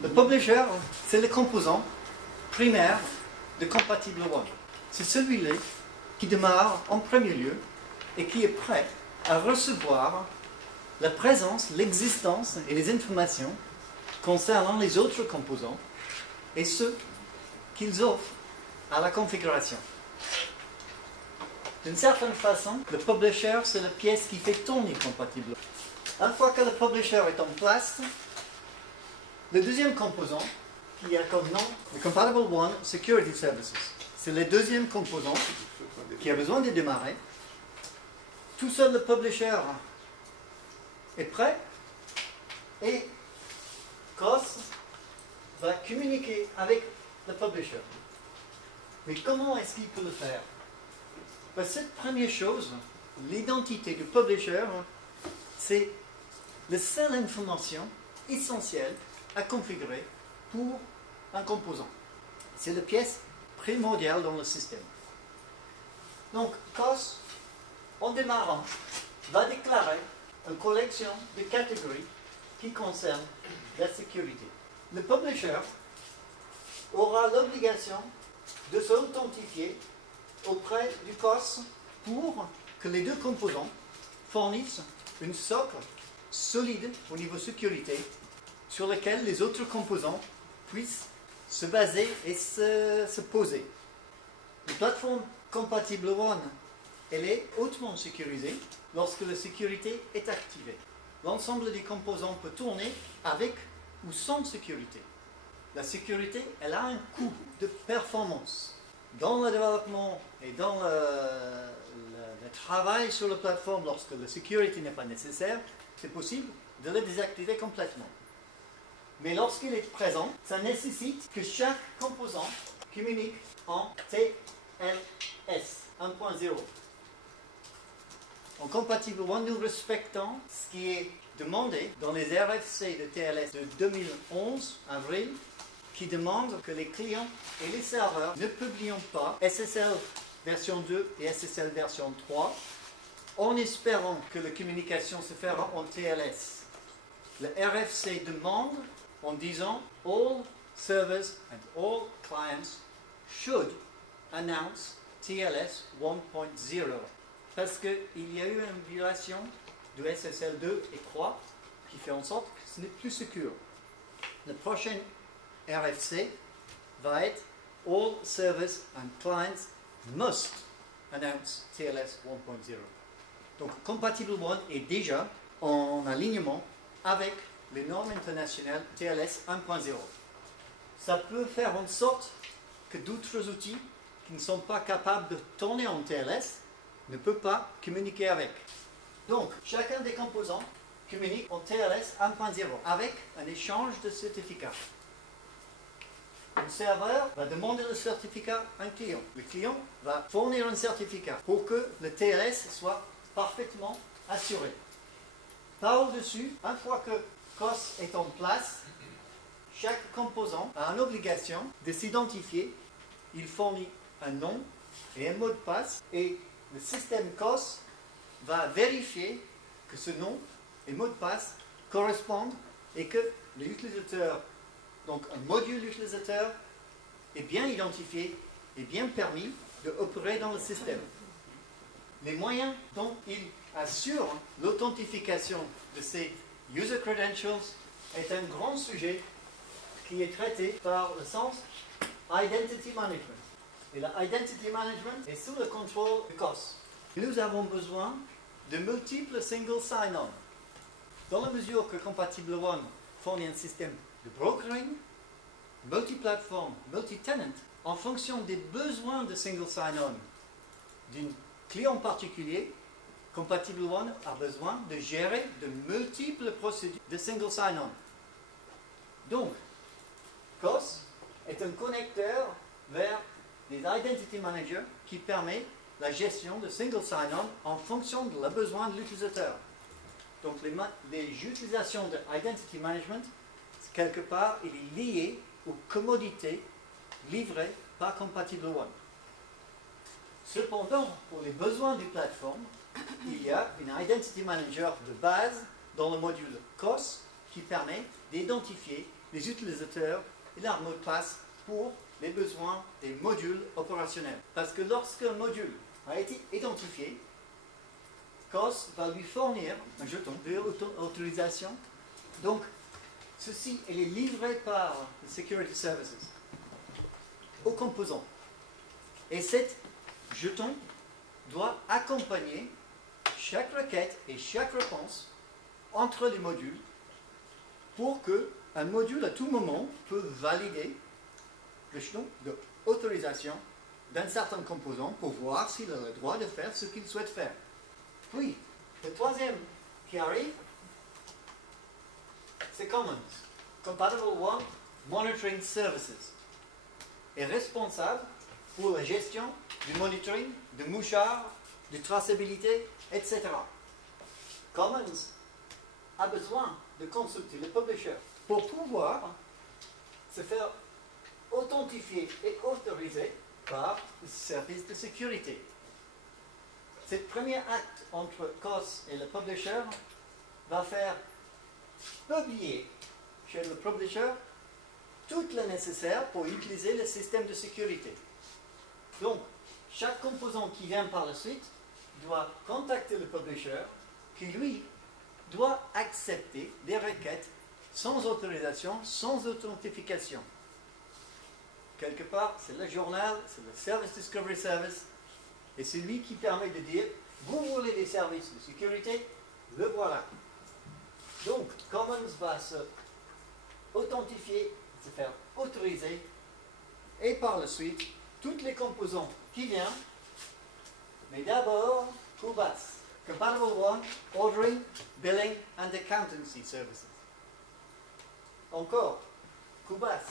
Le publisher, c'est le composant primaire de Compatible One. C'est celui-là qui démarre en premier lieu et qui est prêt à recevoir la présence, l'existence et les informations concernant les autres composants et ceux qu'ils offrent à la configuration. D'une certaine façon, le publisher, c'est la pièce qui fait tourner Compatible. Une fois que le publisher est en place, le deuxième composant, qui a comme nom le Compatible One Security Services, c'est le deuxième composant qui a besoin de démarrer. Tout seul, le publisher est prêt et COS va communiquer avec le publisher. Mais comment est-ce qu'il peut le faire? Cette première chose, l'identité du publisher, c'est la seule information essentielle à configurer pour un composant. C'est la pièce primordiale dans le système. Donc, COS, en démarrant, va déclarer une collection de catégories qui concernent la sécurité. Le publisher aura l'obligation de s'authentifier auprès du COS pour que les deux composants fournissent une socle solide au niveau sécurité sur lequel les autres composants puissent se baser et se poser. La plateforme Compatible One, elle est hautement sécurisée lorsque la sécurité est activée. L'ensemble des composants peut tourner avec ou sans sécurité. La sécurité, elle a un coût de performance. Dans le développement et dans le travail sur la plateforme, lorsque la sécurité n'est pas nécessaire, c'est possible de la désactiver complètement. Mais lorsqu'il est présent, ça nécessite que chaque composant communique en TLS 1.0. En Compatible One, nous respectons ce qui est demandé dans les RFC de TLS de 2011, avril, qui demande que les clients et les serveurs ne publient pas SSL version 2 et SSL version 3 en espérant que la communication se fera en TLS. Le RFC demande en disant all servers and all clients should announce TLS 1.0 parce qu'il y a eu une violation de SSL 2 et 3 qui fait en sorte que ce n'est plus sûr. Le prochain RFC va être all servers and clients must announce TLS 1.0. Donc Compatible One est déjà en alignement avec les normes internationales TLS 1.0. Ça peut faire en sorte que d'autres outils qui ne sont pas capables de tourner en TLS ne peuvent pas communiquer avec. Donc, chacun des composants communique en TLS 1.0 avec un échange de certificats. Le serveur va demander le certificat à un client. Le client va fournir un certificat pour que le TLS soit parfaitement assuré. Par-dessus, une fois que COS est en place, chaque composant a une obligation de s'identifier. Il fournit un nom et un mot de passe et le système COS va vérifier que ce nom et mot de passe correspondent et que l'utilisateur, donc un module utilisateur, est bien identifié et bien permis d'opérer dans le système. Les moyens dont il assure l'authentification de ces user credentials est un grand sujet qui est traité par le sens Identity Management. Et la Identity Management est sous le contrôle du COS. Nous avons besoin de multiples single sign-on. Dans la mesure que Compatible One fournit un système de brokering, multiplateforme, multi-tenant, en fonction des besoins de single sign-on d'un client particulier, Compatible One a besoin de gérer de multiples procédures de single sign-on. Donc, COS est un connecteur vers les Identity Managers qui permet la gestion de single sign-on en fonction de la besoin de l'utilisateur. Donc, les utilisations de Identity Management, quelque part, il est lié aux commodités livrées par Compatible One. Cependant, pour les besoins des plateformes, il y a une Identity Manager de base dans le module COS qui permet d'identifier les utilisateurs et leur mot de passe pour les besoins des modules opérationnels. Parce que lorsqu'un module a été identifié, COS va lui fournir un jeton d'autorisation. Donc, ceci est livré par le Security Services aux composants. Et cet jeton doit accompagner chaque requête et chaque réponse entre les modules pour qu'un module à tout moment peut valider le jeton d'autorisation d'un certain composant pour voir s'il a le droit de faire ce qu'il souhaite faire. Puis, le troisième qui arrive, c'est Commons. Compatible One Monitoring Services est responsable pour la gestion du monitoring, de mouchards, de traçabilité, etc. Commons a besoin de consulter le publisher pour pouvoir se faire authentifier et autoriser par le service de sécurité. Ce premier acte entre COS et le publisher va faire publier chez le publisher tout le nécessaire pour utiliser le système de sécurité. Donc, chaque composant qui vient par la suite doit contacter le publisher qui, lui, doit accepter des requêtes sans autorisation, sans authentification. Quelque part, c'est le journal, c'est le Service Discovery Service, et c'est lui qui permet de dire, vous voulez des services de sécurité, le voilà. Donc, Commons va se authentifier, se faire autoriser, et par la suite, tous les composants qui viennent, mais d'abord, COBAS, Compatible One, Ordering, Billing and Accountancy Services. Encore, COBAS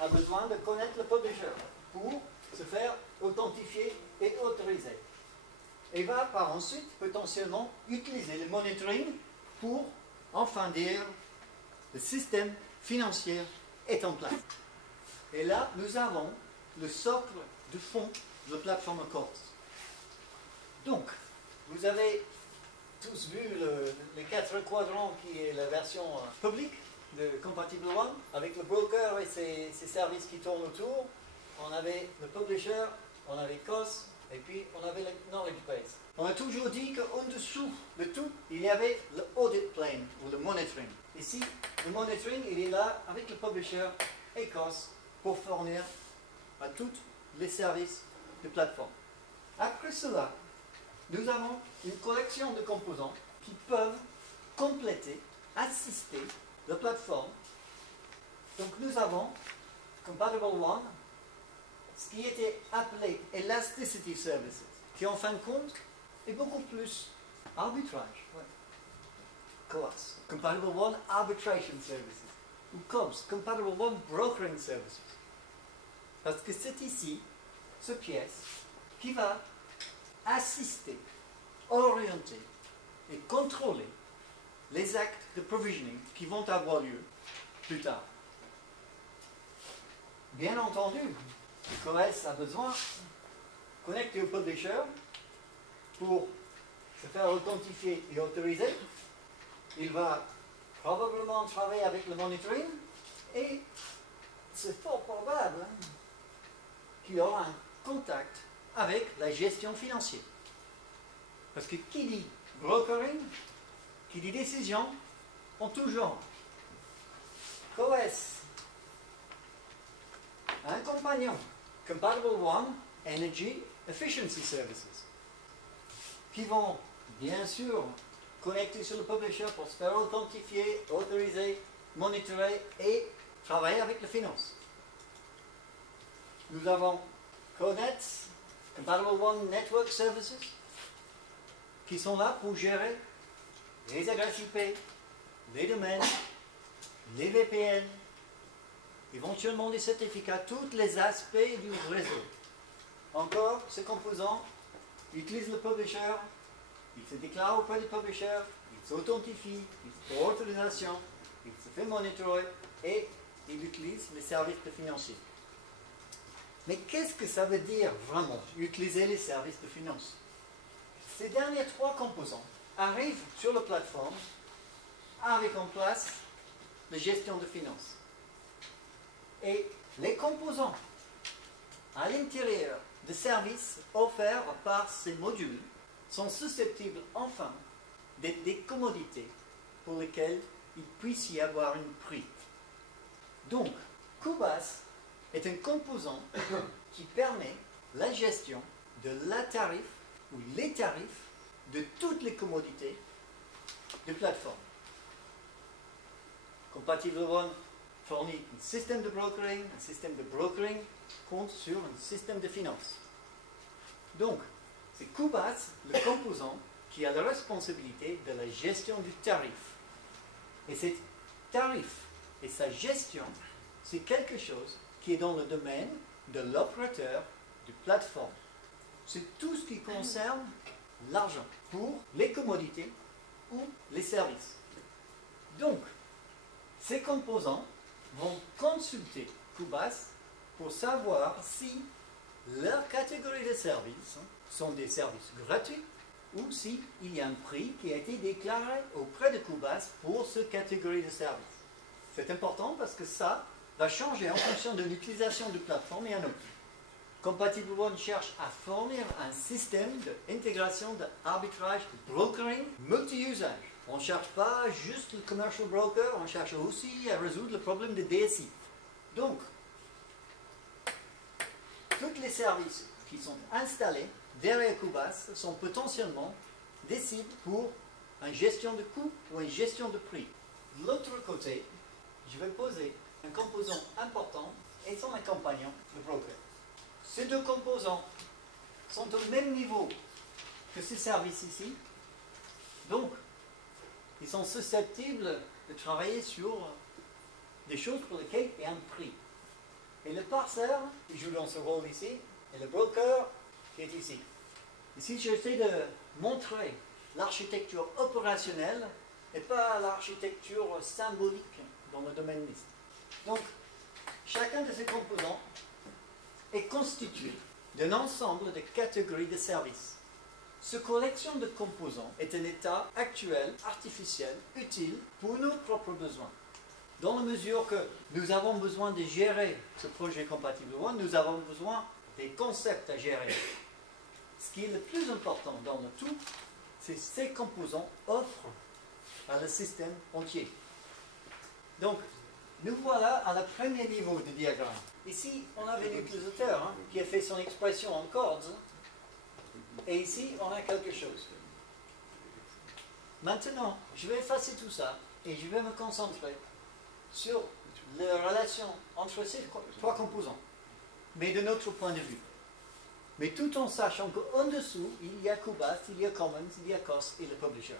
a besoin de connaître le publisher pour se faire authentifier et autoriser. Et va par ensuite potentiellement utiliser le monitoring pour enfin dire le système financier est en place. Et là, nous avons le socle de fond de la plateforme COS. Donc, vous avez tous vu les 4 quadrants qui est la version publique de Compatible One, avec le broker et ses services qui tournent autour. On avait le publisher, on avait COS, et puis on avait le knowledge base. On a toujours dit qu'en dessous de tout, il y avait le audit plane, ou le monitoring. Ici, le monitoring, il est là avec le publisher et COS pour fournir à tous les services de plateforme. Après cela, nous avons une collection de composants qui peuvent compléter, assister la plateforme. Donc nous avons Compatible One, ce qui était appelé Elasticity Services, qui en fin de compte est beaucoup plus arbitrage. Ouais. COAS, Compatible One Arbitration Services, ou COBS, Compatible One Brokering Services. Parce que c'est ici, ce pièce, qui va assister, orienter et contrôler les actes de provisioning qui vont avoir lieu plus tard. Bien entendu, COS a besoin de connecter au publisher pour se faire authentifier et autoriser. Il va probablement travailler avec le monitoring et c'est fort probable qu'il aura un contact avec la gestion financière. Parce que qui dit brokering, qui dit décision, en tout genre. COS a un compagnon, Compatible One Energy Efficiency Services, qui vont bien sûr connecter sur le publisher pour se faire authentifier, autoriser, monitorer et travailler avec la finance. Nous avons CONETS, Compatible One Network Services, qui sont là pour gérer les adresses IP, les domaines, les VPN, éventuellement des certificats, tous les aspects du réseau. Encore, ce composant utilise le publisher, il se déclare auprès du publisher, il s'authentifie, il se fait autorisation, il se fait monitorer et il utilise les services de financiers. Mais qu'est-ce que ça veut dire vraiment, utiliser les services de finance? Ces derniers 3 composants arrivent sur la plateforme avec en place la gestion de finances. les composants à l'intérieur des services offerts par ces modules sont susceptibles enfin d'être des commodités pour lesquelles il puisse y avoir un prix. Donc, Cubase est un composant qui permet la gestion de la tarif ou les tarifs de toutes les commodités de plateforme. Compatible One fournit un système de brokering compte sur un système de finance. Donc, c'est Cubase, le composant, qui a la responsabilité de la gestion du tarif. Et cet tarif et sa gestion, c'est quelque chose qui est dans le domaine de l'opérateur de plateforme. C'est tout ce qui concerne l'argent pour les commodités ou les services. Donc, ces composants vont consulter Cubase pour savoir si leur catégorie de services sont des services gratuits ou s'il y a un prix qui a été déclaré auprès de Cubase pour cette catégorie de services. C'est important parce que ça va changer en fonction de l'utilisation de plateforme et un autre. Compatible One cherche à fournir un système d'intégration, d'arbitrage, de brokering multi-usage. On ne cherche pas juste le commercial broker, on cherche aussi à résoudre le problème de DSI. Donc, tous les services qui sont installés derrière Cubase sont potentiellement des cibles pour une gestion de coût ou une gestion de prix. De l'autre côté, je vais poser un composant important et son accompagnant, le broker. Ces deux composants sont au même niveau que ces services ici. Donc, ils sont susceptibles de travailler sur des choses pour lesquelles il y a un prix. Et le parseur, qui joue dans ce rôle ici, et le broker, qui est ici. Ici, j'essaie de montrer l'architecture opérationnelle et pas l'architecture symbolique dans le domaine liste. Donc, chacun de ces composants est constitué d'un ensemble de catégories de services. Cette collection de composants est un état actuel, artificiel, utile pour nos propres besoins. Dans la mesure que nous avons besoin de gérer ce projet Compatible One, nous avons besoin des concepts à gérer. Ce qui est le plus important dans le tout, c'est que ces composants offrent à le système entier. Donc, nous voilà à le premier niveau du diagramme. Ici, on avait l'utilisateur qui a fait son expression en chords. Et ici, on a quelque chose. Maintenant, je vais effacer tout ça et je vais me concentrer sur la relation entre ces trois composants, mais de notre point de vue. Mais tout en sachant qu'en dessous, il y a Cubase, il y a Commons, il y a COS et le publisher.